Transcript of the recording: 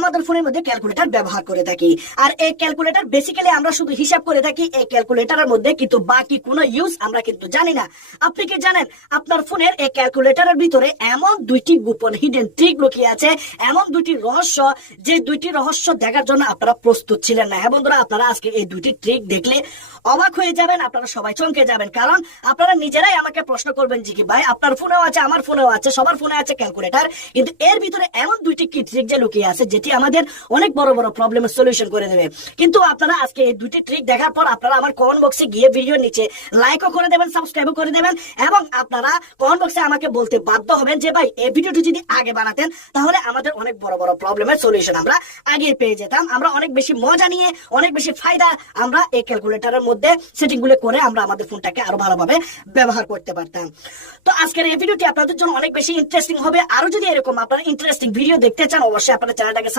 আমাদের ফোনের মধ্যে ক্যালকুলেটর ব্যবহার করে থাকি। আর এই ক্যালকুলেটর বেসিক্যালি আমরা শুধু হিসাব করে থাকি। এই ক্যালকুলেটরের মধ্যে কিন্তু বাকি কোনো ইউজ আমরা কিন্তু জানি না। আপনি কি জানেন আপনার ফোনের এই ক্যালকুলেটরের ভিতরে এমন দুইটি গোপন হিডেন ট্রিক লুকিয়ে আছে, এমন দুইটি রহস্য, যে দুইটি রহস্য দেখার জন্য আপনারা প্রস্তুত ছিলেন না। হ্যাঁ বন্ধুরা, আপনারা আজকে এই দুইটি ট্রিক দেখলে অবাক হয়ে যাবেন, আপনারা সবাই চমকে যাবেন। কারণ আপনারা নিজেরাই আমাকে প্রশ্ন করবেন যে কি ভাই আপনার ফোনেও আছে, আমার ফোনেও আছে, সবার ফোনে আছে ক্যালকুলেটর, কিন্তু এর ভিতরে এমন দুইটি কি ট্রিক যে লুকিয়ে আছে যেটি আমাদের অনেক বড় বড় প্রবলেমের সলিউশন করে দেবে। কিন্তু আপনারা আজকে এই দুইটি ট্রিক দেখার পর আপনারা আমার কমেন্ট বক্সে গিয়ে ভিডিওর নিচে লাইকও করে দেবেন, সাবস্ক্রাইবও করে দেবেন, এবং আপনারা কমেন্ট বক্সে আমাকে বলতে বাধ্য হবেন যে ভাই এই ভিডিওটি যদি আগে বানাতেন তাহলে আমাদের অনেক বড় বড় প্রবলেমের সলিউশন আমরা আগে পেয়ে যেতাম। আমরা অনেক বেশি মজা নিয়ে, অনেক বেশি ফায়দা আমরা এই ক্যালকুলেটরের মধ্যে সেটিং গুলো করে আমরা আমাদের ফোনটাকে আরো ভালোভাবে ব্যবহার করতে পারতাম। তো আজকের এই ভিডিওটি আপনাদের জন্য অনেক বেশি ইন্টারেস্টিং হবে। আরো যদি এরকম আপনারা ইন্টারেস্টিং ভিডিও দেখতে চান অবশ্যই আপনারা চ্যানেলটাকে